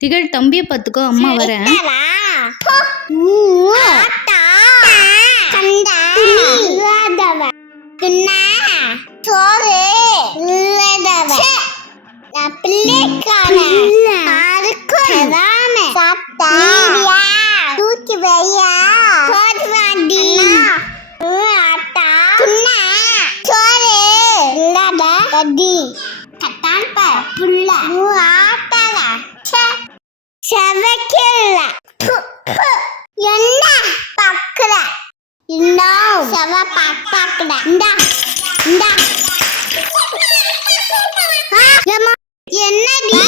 திகழ் தம்பியை பார்த்துக்கோ, அம்மா வரேன். என்ன பக்கல இன்னும் செவ பக்கல இந்தா இந்தா என்னடி